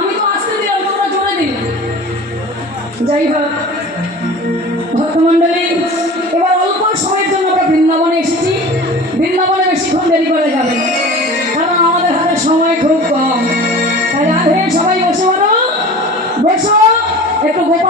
আমি তো আসতে দিলাম, তোমরা জোরে দিন। যাই হোক ভক্তমণ্ডলী, এবার অল্প সময়ের জন্য আমরা বৃন্দাবনে এসেছি। বৃন্দাবনে বেশিক্ষণ দেরি করে যাবে, কারণ আমাদের হাতে সময় খুব কম। তাই রাধে, সবাই বসে বলো, বসো একটু গোপাল